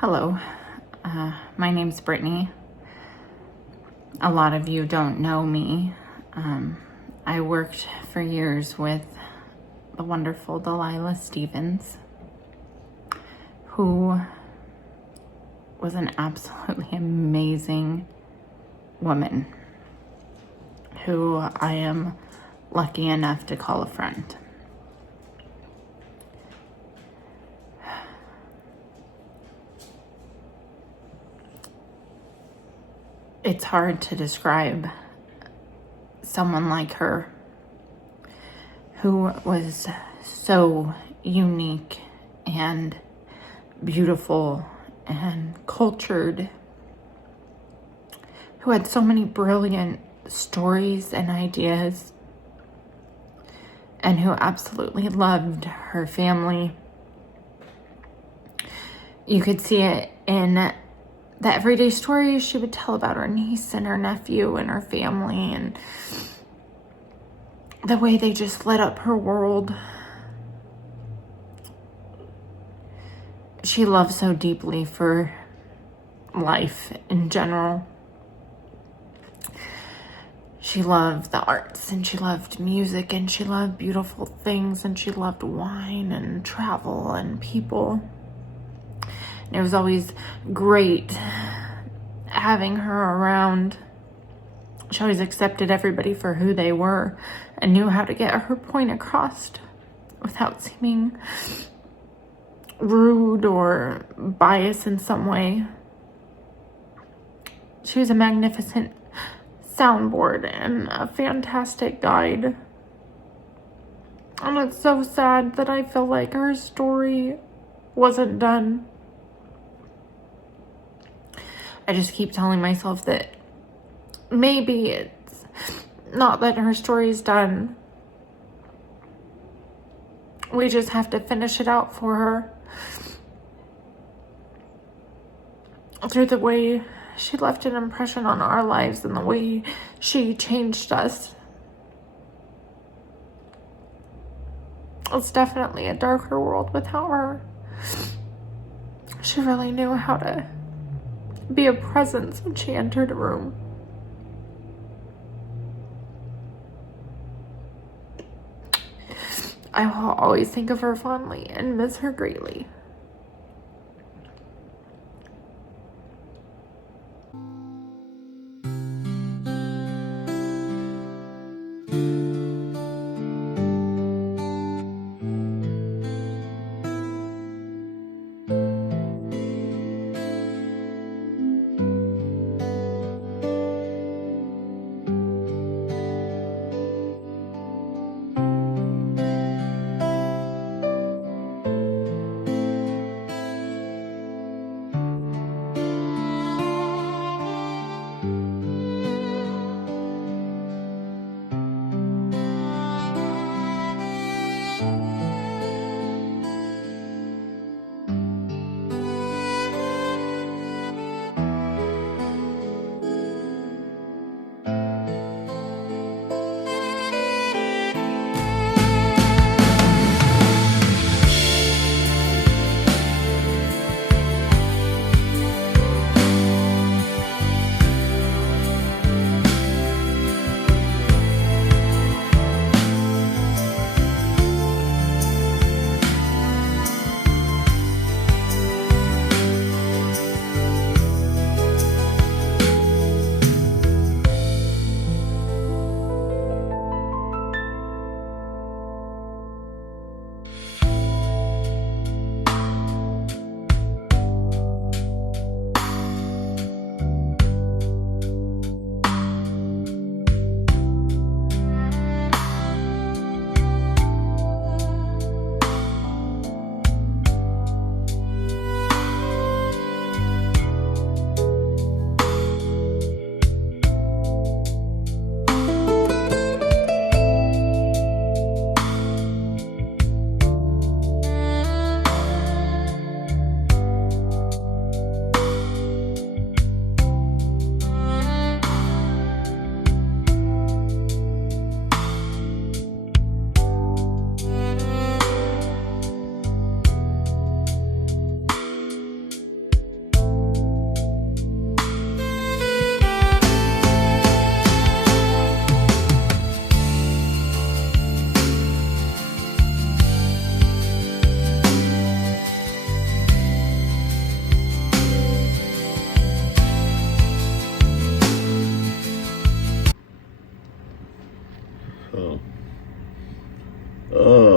Hello, my name's Brittney. A lot of you don't know me. I worked for years with the wonderful Delilah Stephens, who was an absolutely amazing woman who I am lucky enough to call a friend. It's hard to describe someone like her who was so unique and beautiful and cultured, who had so many brilliant stories and ideas, and who absolutely loved her family. You could see it in the everyday stories she would tell about her niece and her nephew and her family, and the way they just lit up her world. She loved so deeply for life in general. She loved the arts, and she loved music, and she loved beautiful things, and she loved wine and travel and people. And it was always great having her around. She always accepted everybody for who they were and knew how to get her point across without seeming rude or biased in some way. She was a magnificent soundboard and a fantastic guide. And it's so sad that I feel like her story wasn't done. I just keep telling myself that maybe it's not that her story's done. We just have to finish it out for her through the way she left an impression on our lives and the way she changed us. It's definitely a darker world without her. She really knew how to be a presence when she entered a room. I will always think of her fondly and miss her greatly.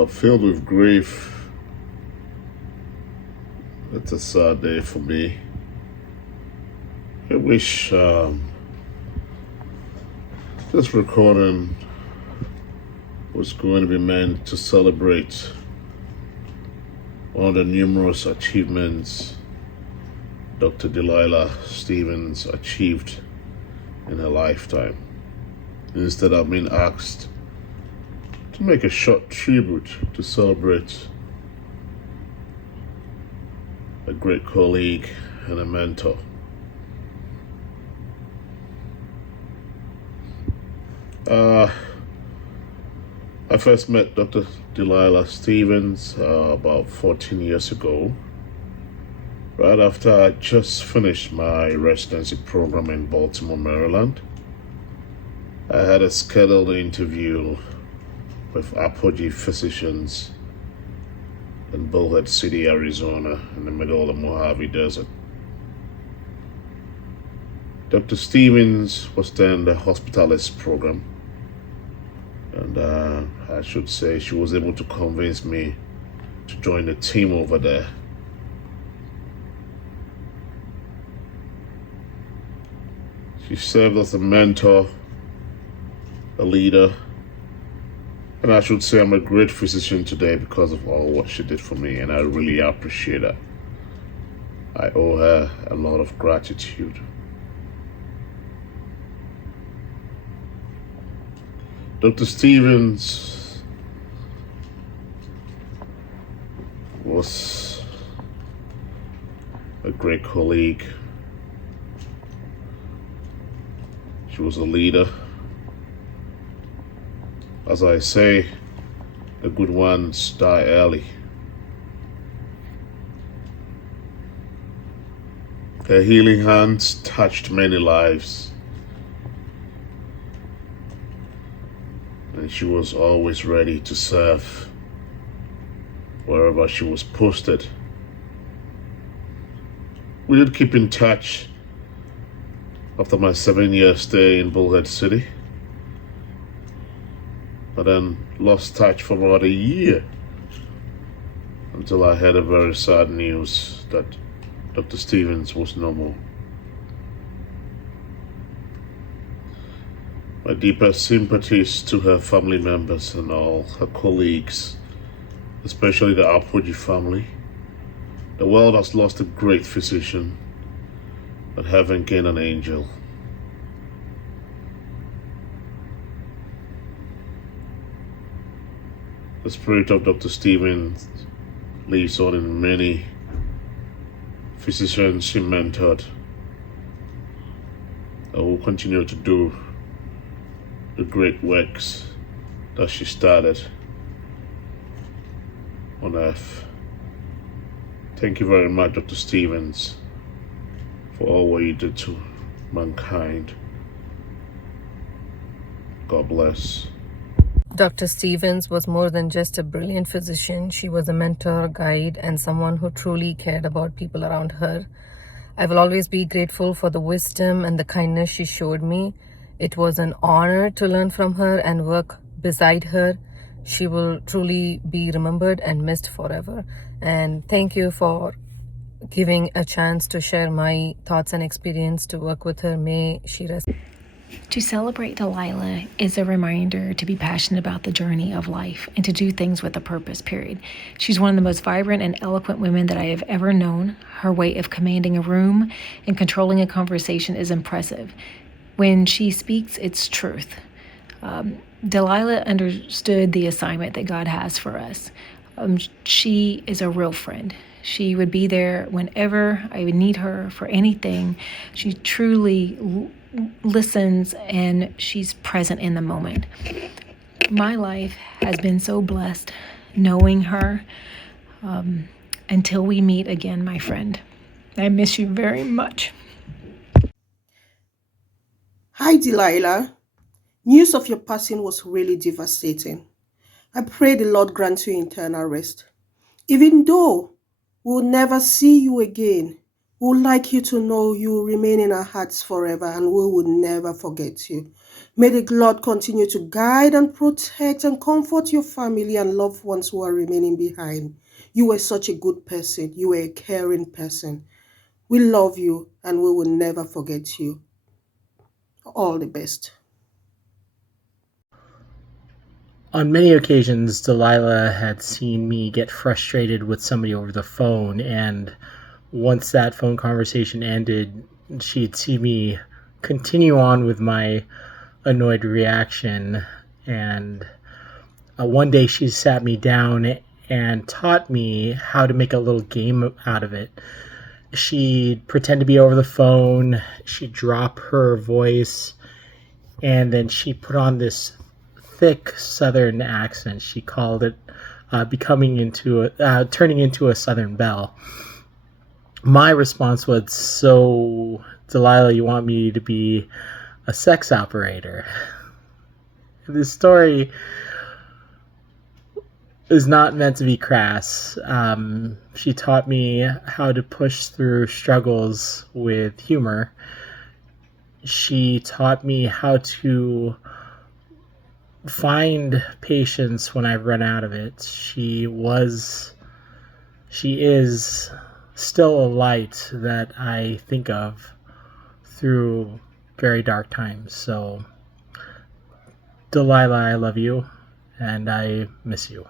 filled with grief. It's a sad day for me. I wish this recording was going to be meant to celebrate one of the numerous achievements Dr. Delilah Stephens achieved in her lifetime. Instead, I've been asked to make a short tribute to celebrate a great colleague and a mentor. I first met Dr. Delilah Stephens about 14 years ago, right after I just finished my residency program in Baltimore, Maryland. I had a scheduled interview with Apogee Physicians in Bullhead City, Arizona, in the middle of the Mojave Desert. Dr. Stephens was then in the hospitalist program, and I should say she was able to convince me to join the team over there. She served as a mentor, a leader, and I should say I'm a great physician today because of all what she did for me, and I really appreciate that. I owe her a lot of gratitude. Dr. Stephens was a great colleague. She was a leader. As I say, the good ones die early. Her healing hands touched many lives, and she was always ready to serve wherever she was posted. We did keep in touch after my 7-year stay in Bullhead City, but then lost touch for about a year until I heard a very sad news that Dr. Stephens was no more. My deepest sympathies to her family members and all her colleagues, especially the Apogee family. The world has lost a great physician, but heaven gained an angel. The spirit of Dr. Stephens lives on in many physicians she mentored, and will continue to do the great works that she started on earth. Thank you very much, Dr. Stephens, for all what you did to mankind. God bless. Dr. Stephens was more than just a brilliant physician. She was a mentor, guide, and someone who truly cared about people around her. I will always be grateful for the wisdom and the kindness she showed me. It was an honor to learn from her and work beside her. She will truly be remembered and missed forever. And thank you for giving a chance to share my thoughts and experience to work with her. May she rest. To celebrate Delilah is a reminder to be passionate about the journey of life and to do things with a purpose, period. She's one of the most vibrant and eloquent women that I have ever known. Her way of commanding a room and controlling a conversation is impressive. When she speaks, it's truth. Delilah understood the assignment that God has for us. She is a real friend. She would be there whenever I would need her for anything. She truly listens and she's present in the moment. My life has been so blessed knowing her. Until we meet again, my friend. I miss you very much. Hi, Delilah. News of your passing was really devastating. I pray the Lord grant you eternal rest. Even though we'll never see you again, We would like you to know you will remain in our hearts forever and we will never forget you. May the Lord continue to guide and protect and comfort your family and loved ones who are remaining behind. You were such a good person. You were a caring person. We love you and we will never forget you. All the best. On many occasions, Delilah had seen me get frustrated with somebody over the phone, and once that phone conversation ended, she'd see me continue on with my annoyed reaction. And one day she sat me down and taught me how to make a little game out of it. She'd pretend to be over the phone, she'd drop her voice, and then she put on this thick southern accent. She called it turning into a southern belle. My response was, "So, Delilah, you want me to be a sex operator?" This story is not meant to be crass. She taught me how to push through struggles with humor. She taught me how to find patience when I've run out of it. She is still a light that I think of through very dark times. So, Delilah, I love you and I miss you.